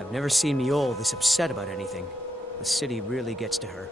I've never seen Miol this upset about anything. The city really gets to her.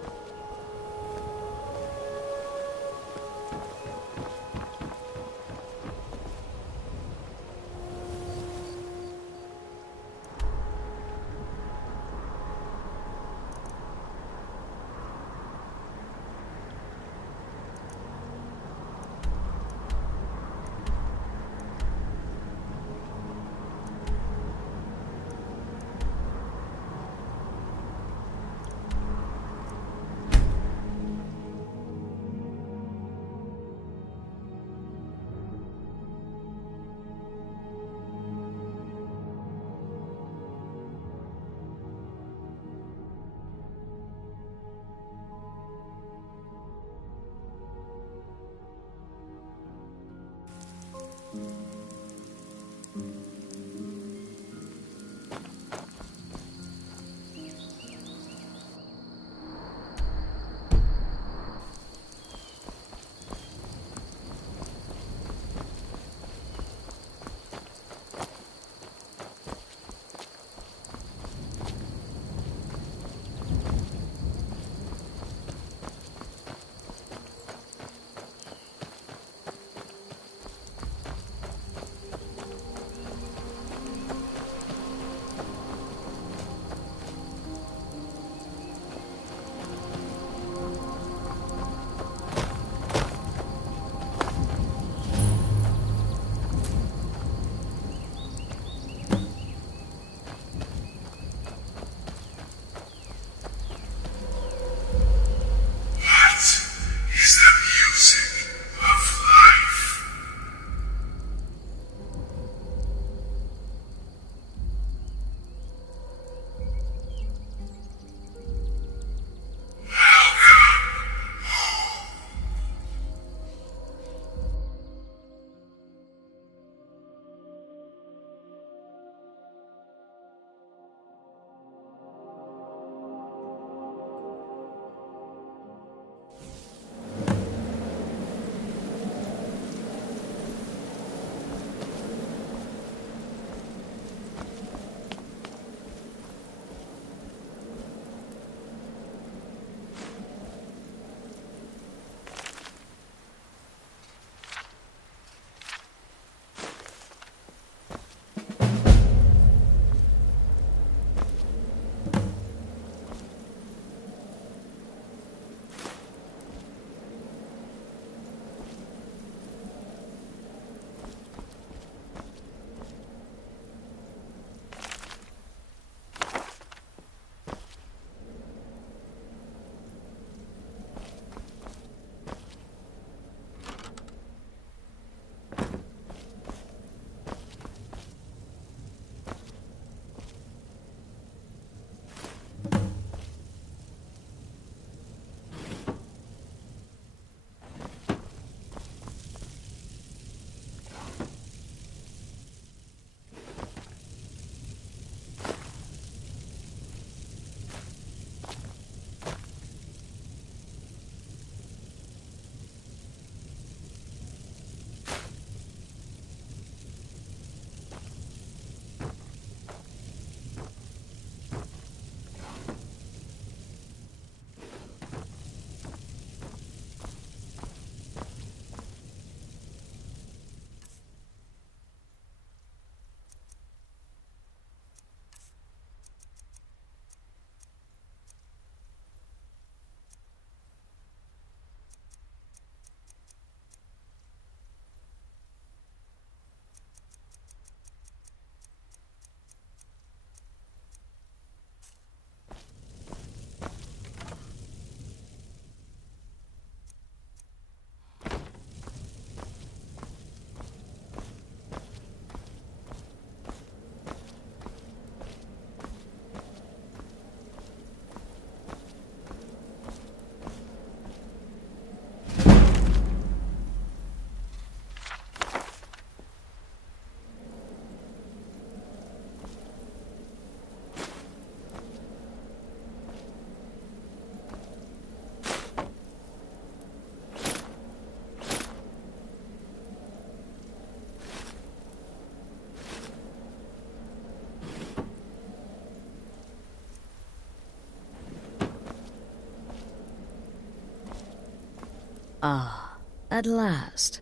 Ah, at last.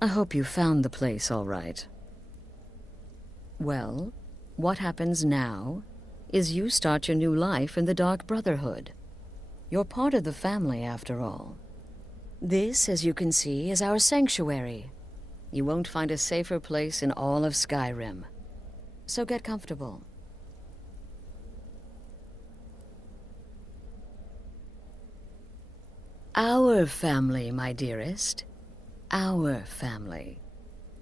I hope you found the place all right. Well, what happens now is you start your new life in the Dark Brotherhood. You're part of the family, after all. This, as you can see, is our sanctuary. You won't find a safer place in all of Skyrim. So get comfortable. Our family, my dearest. Our family.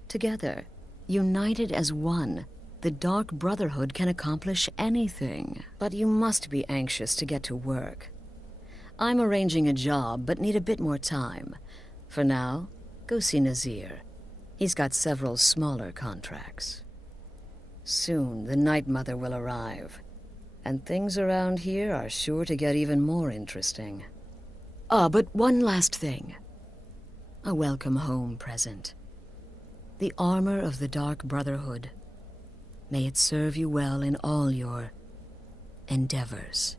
Together, united as one, the Dark Brotherhood can accomplish anything. But you must be anxious to get to work. I'm arranging a job, but need a bit more time. For now, go see Nazir. He's got several smaller contracts. Soon, the Night Mother will arrive, and things around here are sure to get even more interesting. Ah, but one last thing. A welcome home present. The armor of the Dark Brotherhood. May it serve you well in all your endeavors.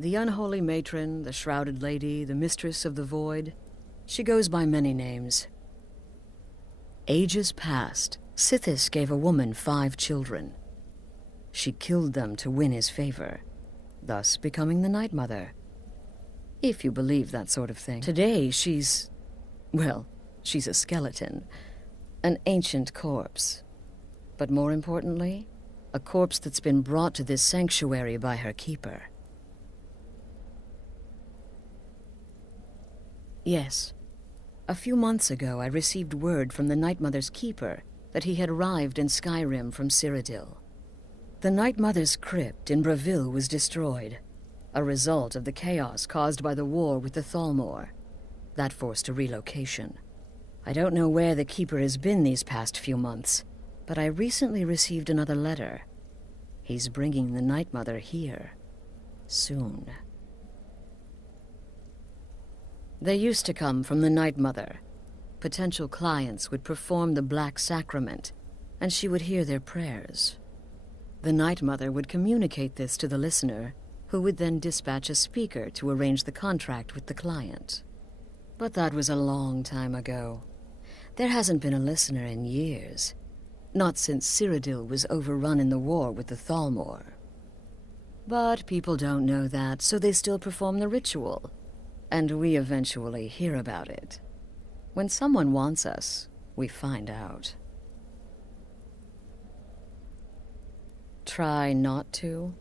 The unholy matron, the shrouded lady, the mistress of the void, she goes by many names. Ages past, Sithis gave a woman 5 children. She killed them to win his favor, thus becoming the Night Mother. If you believe that sort of thing. Today, she's a skeleton. An ancient corpse. But more importantly, a corpse that's been brought to this sanctuary by her keeper. Yes. A few months ago, I received word from the Night Mother's keeper that he had arrived in Skyrim from Cyrodiil. The Night Mother's crypt in Brotherhood was destroyed, a result of the chaos caused by the war with the Thalmor. That forced a relocation. I don't know where the keeper has been these past few months, but I recently received another letter. He's bringing the Night Mother here. Soon. They used to come from the Night Mother. Potential clients would perform the Black Sacrament, and she would hear their prayers. The Night Mother would communicate this to the listener, who would then dispatch a speaker to arrange the contract with the client. But that was a long time ago. There hasn't been a listener in years. Not since Cyrodiil was overrun in the war with the Thalmor. But people don't know that, so they still perform the ritual. And we eventually hear about it. When someone wants us, we find out. Try not to,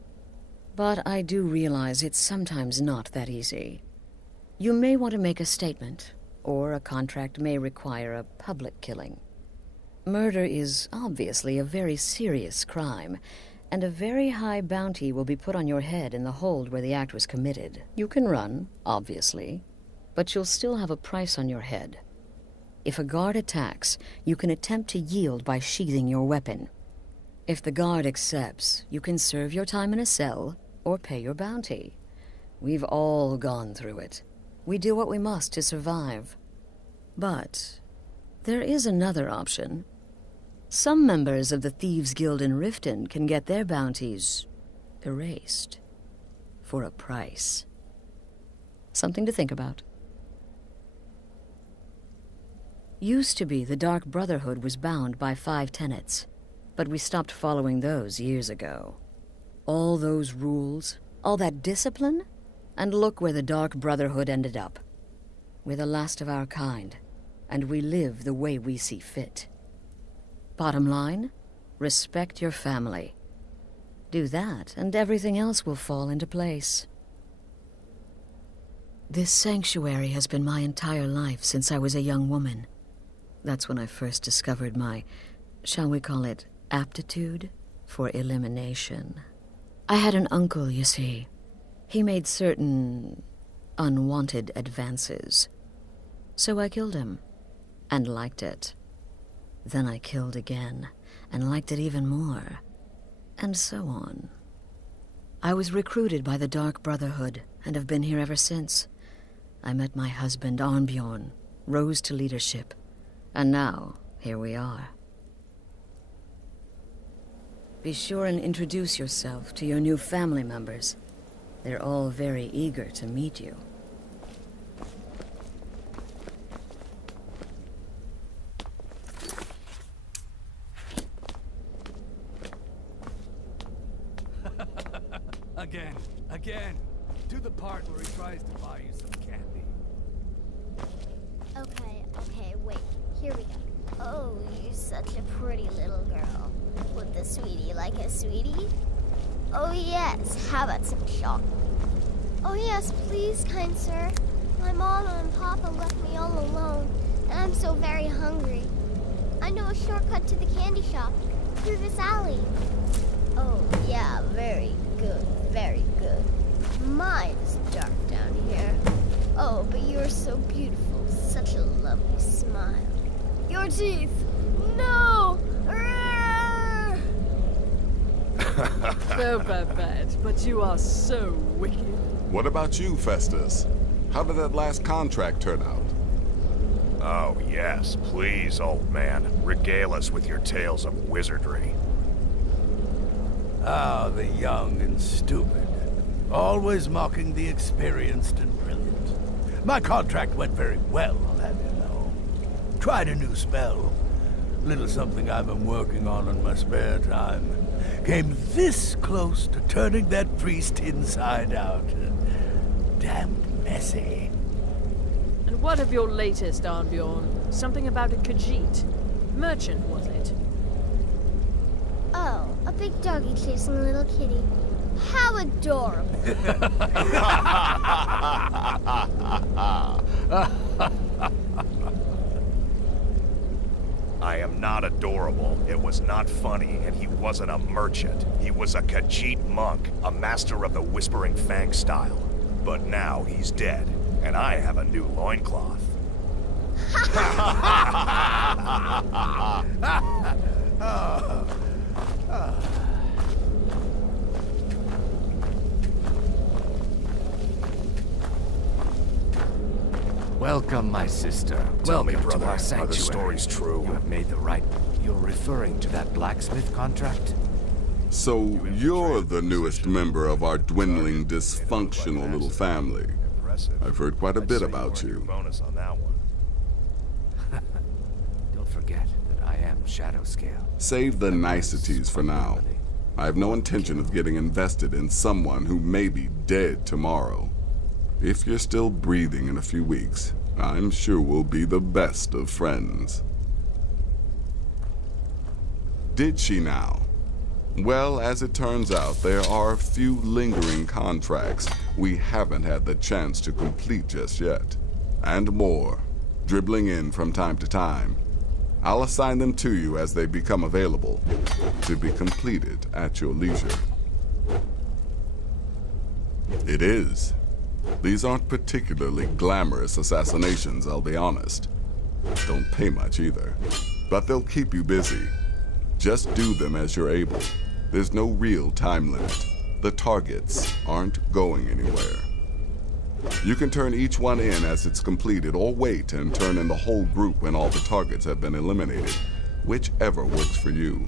but I do realize it's sometimes not that easy. You may want to make a statement, or a contract may require a public killing. Murder is obviously a very serious crime, and a very high bounty will be put on your head in the hold where the act was committed. You can run, obviously, but you'll still have a price on your head. If a guard attacks, you can attempt to yield by sheathing your weapon. If the guard accepts, you can serve your time in a cell or pay your bounty. We've all gone through it. We do what we must to survive. But there is another option. Some members of the Thieves' Guild in Riften can get their bounties erased for a price. Something to think about. Used to be the Dark Brotherhood was bound by 5 tenets, but we stopped following those years ago. All those rules, all that discipline, and look where the Dark Brotherhood ended up. We're the last of our kind, and we live the way we see fit. Bottom line, respect your family. Do that, and everything else will fall into place. This sanctuary has been my entire life since I was a young woman. That's when I first discovered my, shall we call it, aptitude for elimination. I had an uncle, you see. He made certain unwanted advances. So I killed him, and liked it. Then I killed again, and liked it even more, and so on. I was recruited by the Dark Brotherhood, and have been here ever since. I met my husband, Arnbjorn, rose to leadership, and now here we are. Be sure and introduce yourself to your new family members. They're all very eager to meet you. Again. Do the part where he tries to buy you some candy. Okay, wait. Here we go. Oh, you're such a pretty little girl. Would the sweetie like a sweetie? Oh yes, how about some chocolate? Oh yes, please, kind sir. My mama and papa left me all alone, and I'm so very hungry. I know a shortcut to the candy shop, through this alley. Oh yeah, very good, very good. Mine is dark down here. Oh, but you're so beautiful, such a lovely smile. Your teeth! No! So bad, but you are so wicked. What about you, Festus? How did that last contract turn out? Oh, yes, please, old man. Regale us with your tales of wizardry. Ah, the young and stupid. Always mocking the experienced and brilliant. My contract went very well, I'll have you know. Tried a new spell. Little something I've been working on in my spare time. Came this close to turning that priest inside out. Damned messy. And what of your latest, Arnbjorn? Something about a Khajiit. Merchant, was it? Oh, a big doggy chasing a little kitty. How adorable. I am not adorable. It was not funny, and he wasn't a merchant. He was a Khajiit monk, a master of the Whispering Fang style. But now he's dead, and I have a new loincloth. Welcome, my sister. Tell me, Welcome brother, to our are the sanctuary. stories true? You have made the right... You're referring to that blacksmith contract? So you're the newest member of our dwindling, dysfunctional little family. I've heard quite a bit about you. Bonus on that one. Don't forget that I am Shadow Scale. Save the niceties for now. I have no intention of getting invested in someone who may be dead tomorrow. If you're still breathing in a few weeks, I'm sure we'll be the best of friends. Did she now? Well, as it turns out, there are a few lingering contracts we haven't had the chance to complete just yet. And more, dribbling in from time to time. I'll assign them to you as they become available, to be completed at your leisure. It is. These aren't particularly glamorous assassinations, I'll be honest. Don't pay much either. But they'll keep you busy. Just do them as you're able. There's no real time limit. The targets aren't going anywhere. You can turn each one in as it's completed, or wait and turn in the whole group when all the targets have been eliminated. Whichever works for you.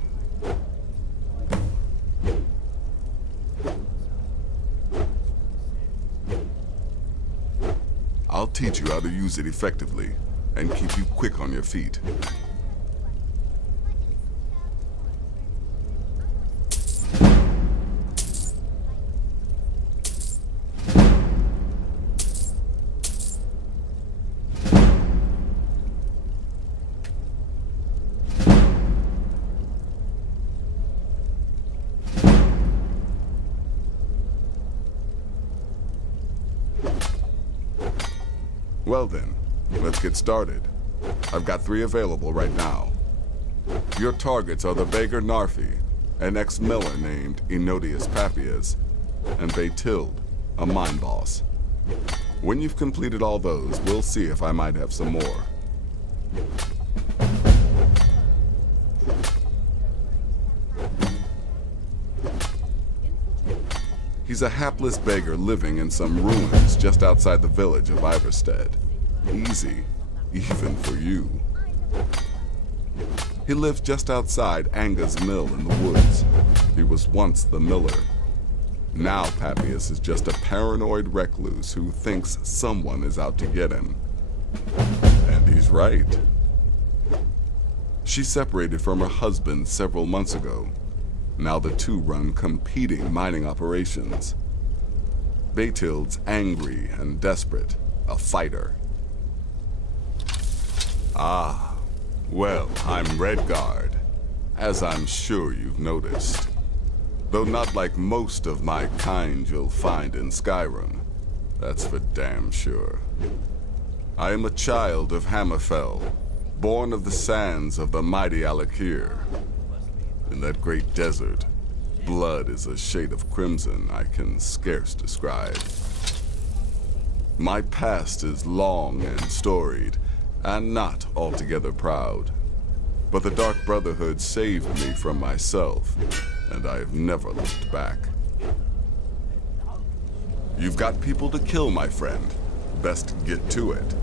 I'll teach you how to use it effectively, and keep you quick on your feet. Well then, let's get started. I've got 3 available right now. Your targets are the beggar Narfi, an ex-miller named Enodius Papias, and Baytild, a mine boss. When you've completed all those, we'll see if I might have some more. He's a hapless beggar living in some ruins just outside the village of Iverstead. Easy, even for you. He lived just outside Anga's mill in the woods. He was once the miller. Now Papias is just a paranoid recluse who thinks someone is out to get him. And he's right. She separated from her husband several months ago. Now the two run competing mining operations. Bathild's angry and desperate, a fighter. Ah, well, I'm Redguard, as I'm sure you've noticed. Though not like most of my kind you'll find in Skyrim. That's for damn sure. I am a child of Hammerfell, born of the sands of the mighty Alakir. In that great desert, blood is a shade of crimson I can scarce describe. My past is long and storied, and not altogether proud. But the Dark Brotherhood saved me from myself, and I have never looked back. You've got people to kill, my friend. Best get to it.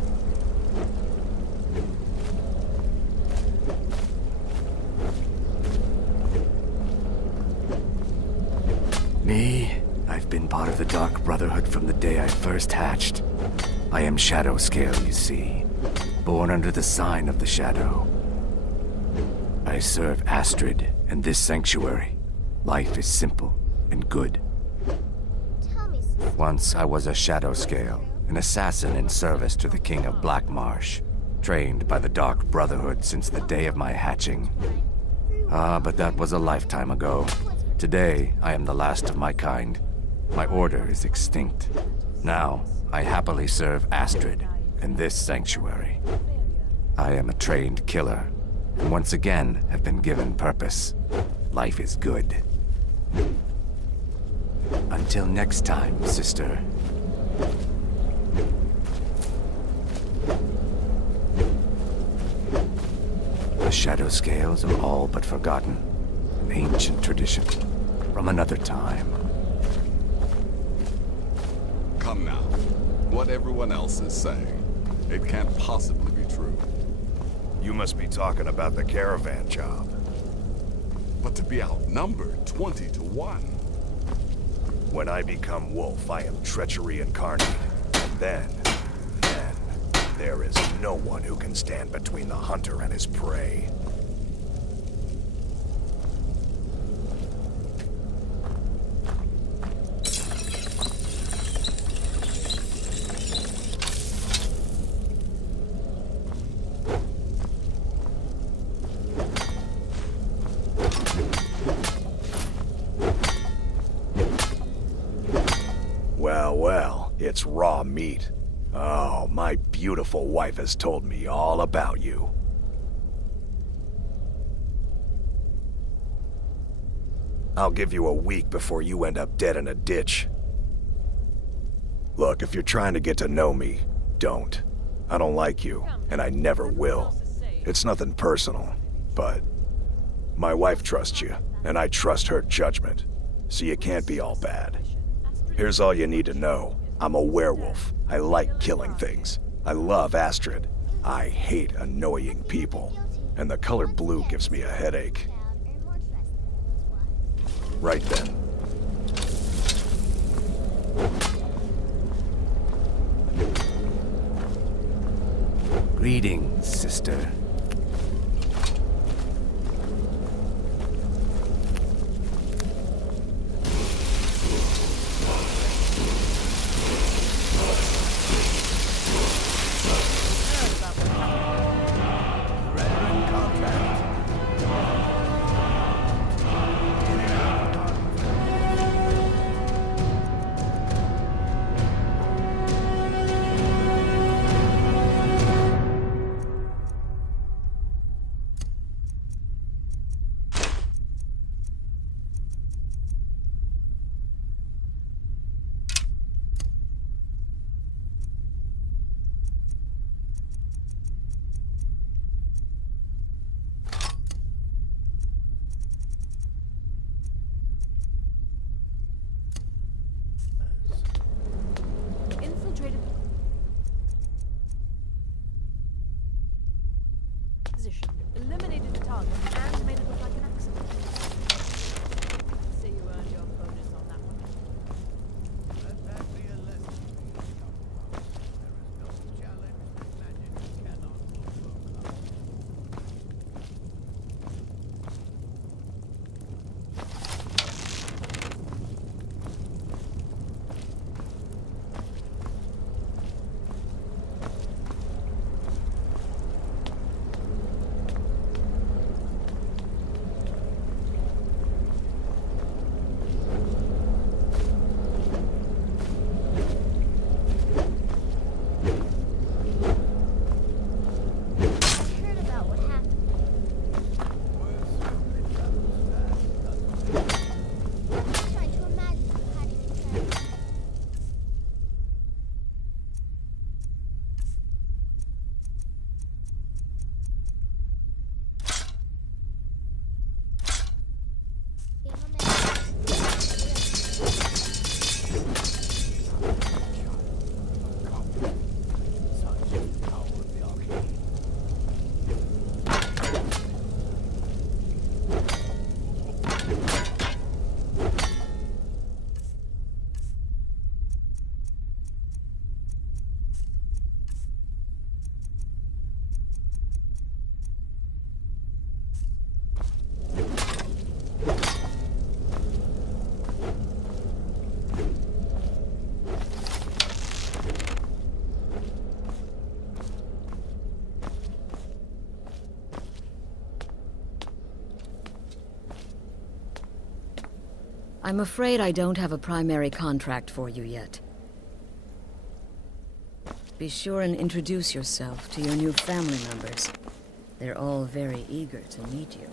Me? I've been part of the Dark Brotherhood from the day I first hatched. I am Shadow Scale, you see. Born under the sign of the Shadow. I serve Astrid and this sanctuary. Life is simple and good. Tell me, sister. Once I was a Shadow Scale, an assassin in service to the King of Blackmarsh, trained by the Dark Brotherhood since the day of my hatching. Ah, but that was a lifetime ago. Today, I am the last of my kind. My order is extinct. Now, I happily serve Astrid and this sanctuary. I am a trained killer, and once again have been given purpose. Life is good. Until next time, sister. The Shadow Scales are all but forgotten. An ancient tradition from another time. Come now. What everyone else is saying, it can't possibly be true. You must be talking about the caravan job. But to be outnumbered 20 to 1. When I become wolf, I am treachery incarnate. And then, there is no one who can stand between the hunter and his prey. Well, it's raw meat. Oh, my beautiful wife has told me all about you. I'll give you a week before you end up dead in a ditch. Look, if you're trying to get to know me, don't. I don't like you, and I never will. It's nothing personal, but my wife trusts you, and I trust her judgment, so you can't be all bad. Here's all you need to know. I'm a werewolf. I like killing things. I love Astrid. I hate annoying people. And the color blue gives me a headache. Right then. Greetings, sister. Infiltrated position. Eliminated the target. target and made it look like an accident. I'd say you earned your bonus on that one. Let that be a lesson. There is no challenge that magic cannot overcome. I heard about what happened. I'm just trying to imagine you hiding inside. Give 'em a Such is the power of the arcane. I'm afraid I don't have a primary contract for you yet. Be sure and introduce yourself to your new family members. They're all very eager to meet you.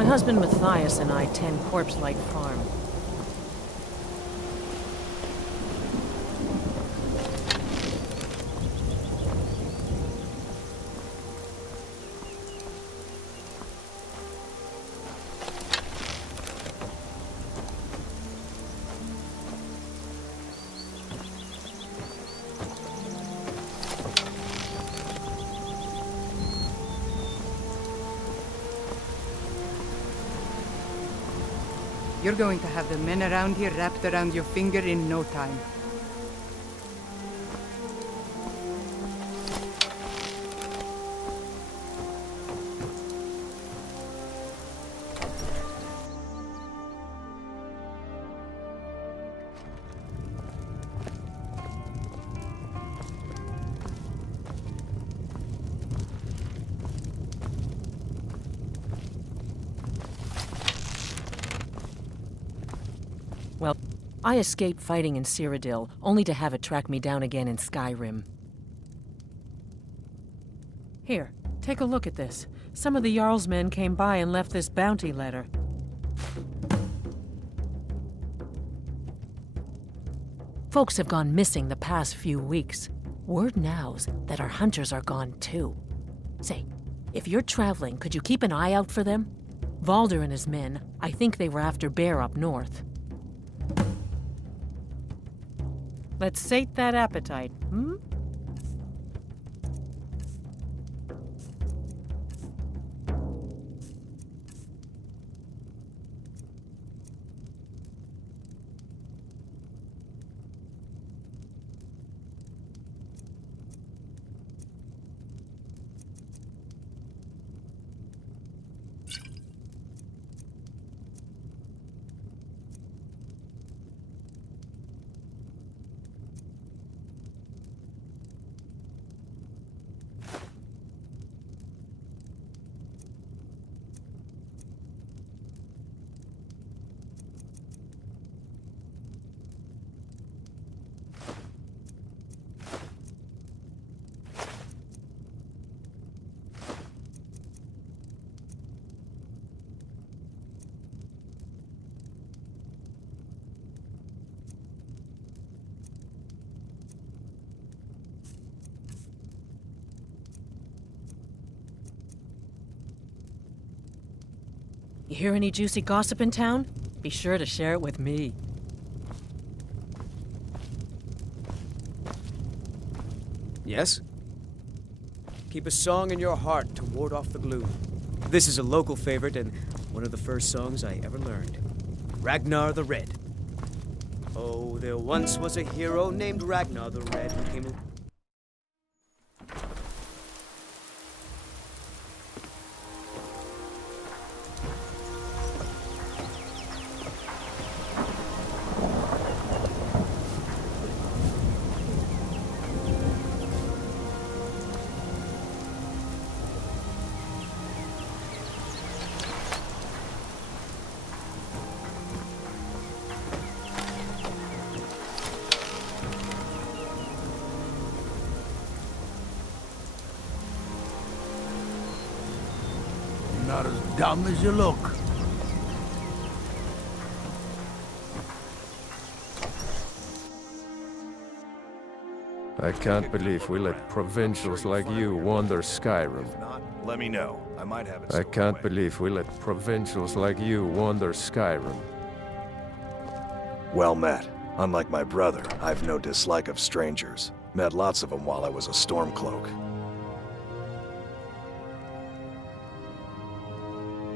My husband Matthias and I tend Corpse Light Farm. You're going to have the men around here wrapped around your finger in no time. Well, I escaped fighting in Cyrodiil, only to have it track me down again in Skyrim. Here, take a look at this. Some of the Jarl's men came by and left this bounty letter. Folks have gone missing the past few weeks. Word now's that our hunters are gone too. Say, if you're traveling, could you keep an eye out for them? Valder and his men, I think they were after bear up north. Let's sate that appetite, hmm? You hear any juicy gossip in town? Be sure to share it with me. Yes? Keep a song in your heart to ward off the gloom. This is a local favorite and one of the first songs I ever learned. Ragnar the Red. Oh, there once was a hero named Ragnar the Red who came... Not as dumb as you look. I can't believe we let provincials like you wander Skyrim. If not, let me know. I might have it. I can't believe we let provincials like you wander Skyrim. Well met. Unlike my brother, I've no dislike of strangers. Met lots of them while I was a Stormcloak.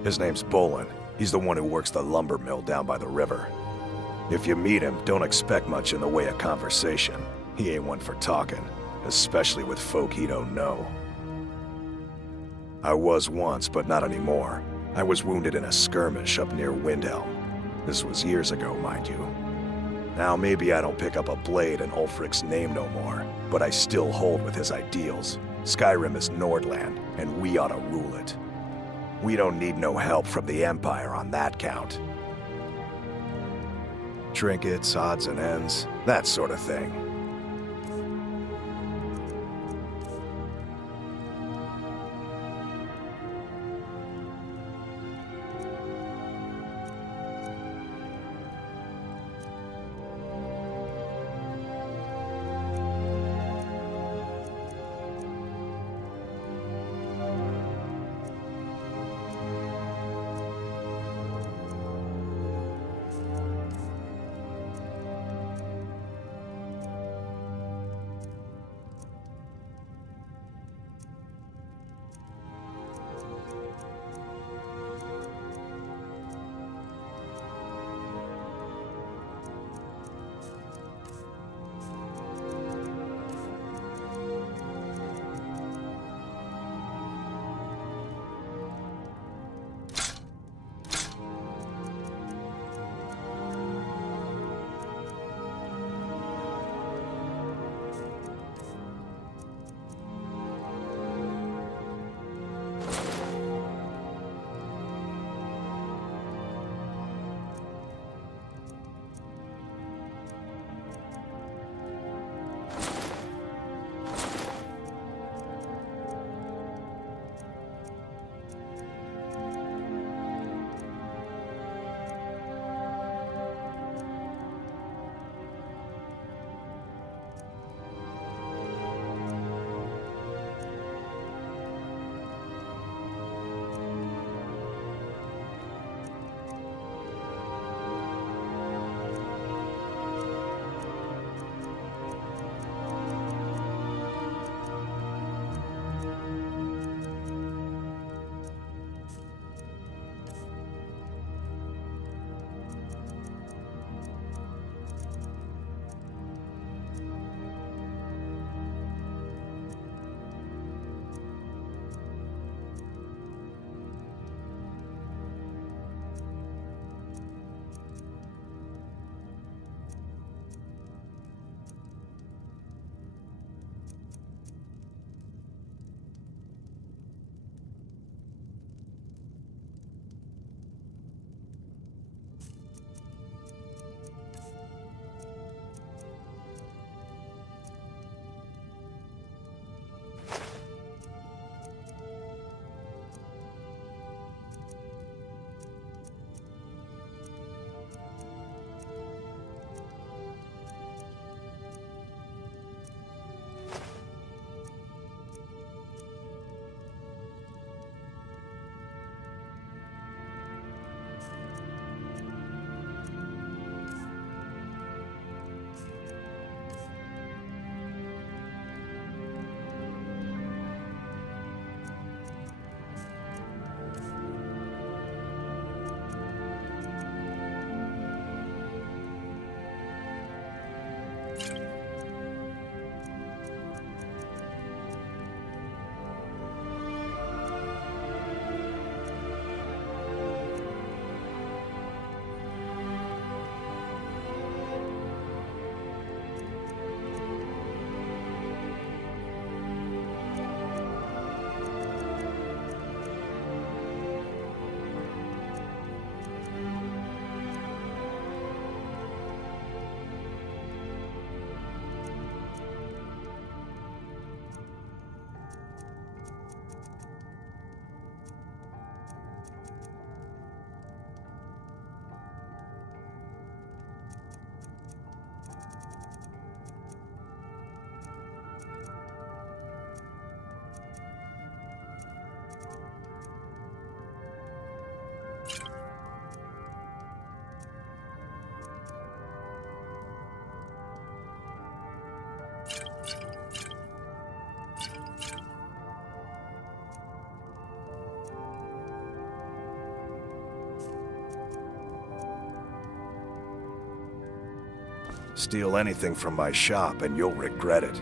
His name's Bolin. He's the one who works the lumber mill down by the river. If you meet him, don't expect much in the way of conversation. He ain't one for talking, especially with folk he don't know. I was once, but not anymore. I was wounded in a skirmish up near Windhelm. This was years ago, mind you. Now maybe I don't pick up a blade in Ulfric's name no more, but I still hold with his ideals. Skyrim is Nordland, and we ought to rule it. We don't need no help from the Empire on that count. Trinkets, odds and ends, that sort of thing. Steal anything from my shop and you'll regret it.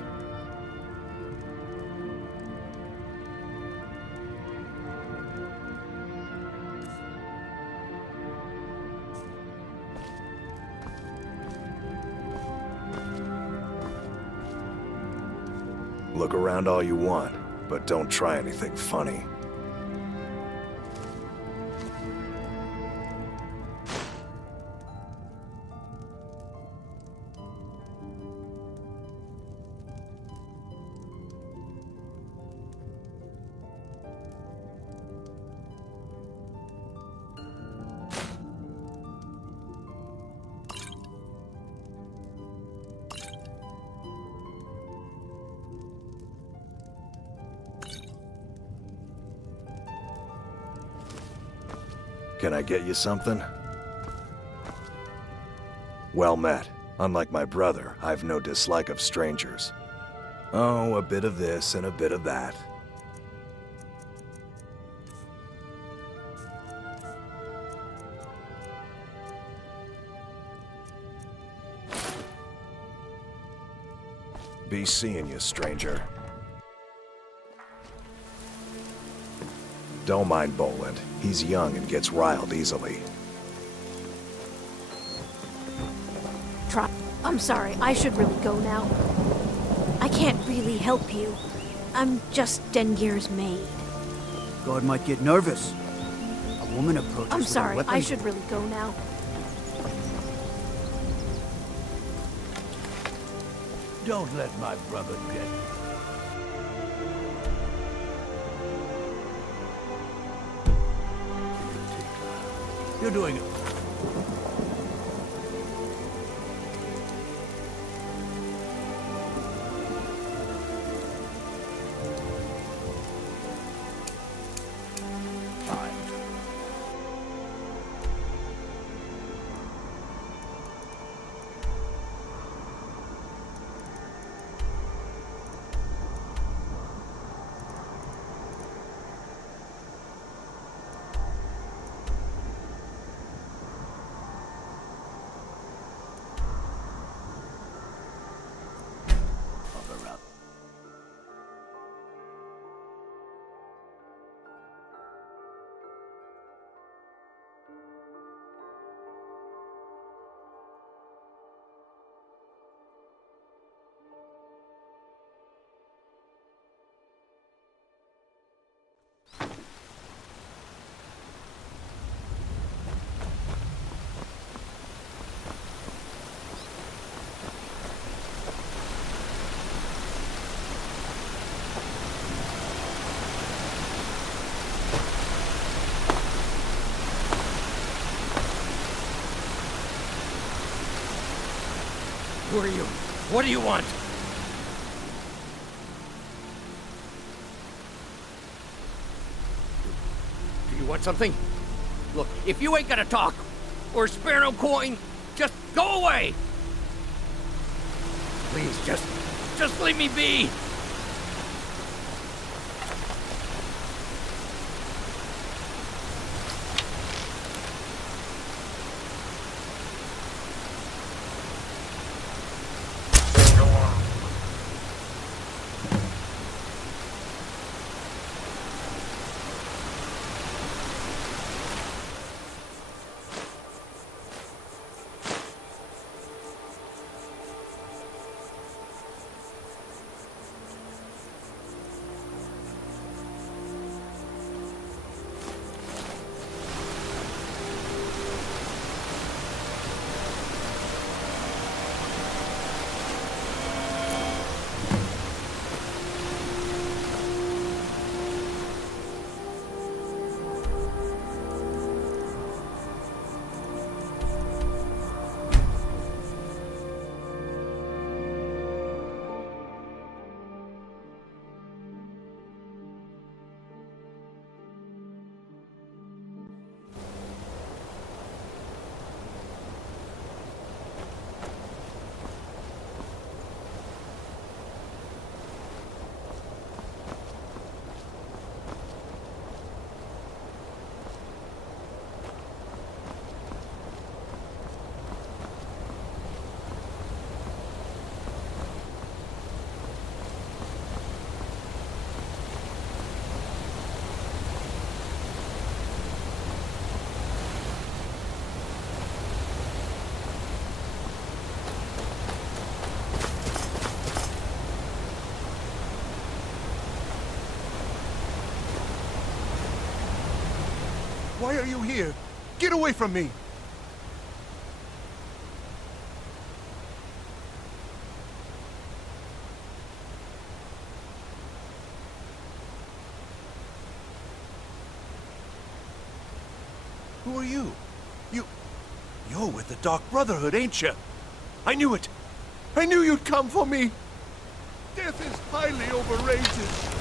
Look around all you want, but don't try anything funny. Can I get you something? Well met. Unlike my brother, I've no dislike of strangers. Oh, a bit of this and a bit of that. Be seeing you, stranger. Don't mind Boland. He's young and gets riled easily. Trot, I'm sorry. I should really go now. I can't really help you. I'm just Dengir's maid. God might get nervous. A woman approaches I'm with a sorry. weapon. I should really go now. Don't let my brother get... You're doing it. Who are you? What do you want? Do you want something? Look, if you ain't gonna talk, or spare no coin, just go away! Please, just leave me be! Why are you here? Get away from me! Who are you? You're with the Dark Brotherhood, ain't you? I knew it! I knew you'd come for me! Death is highly overrated!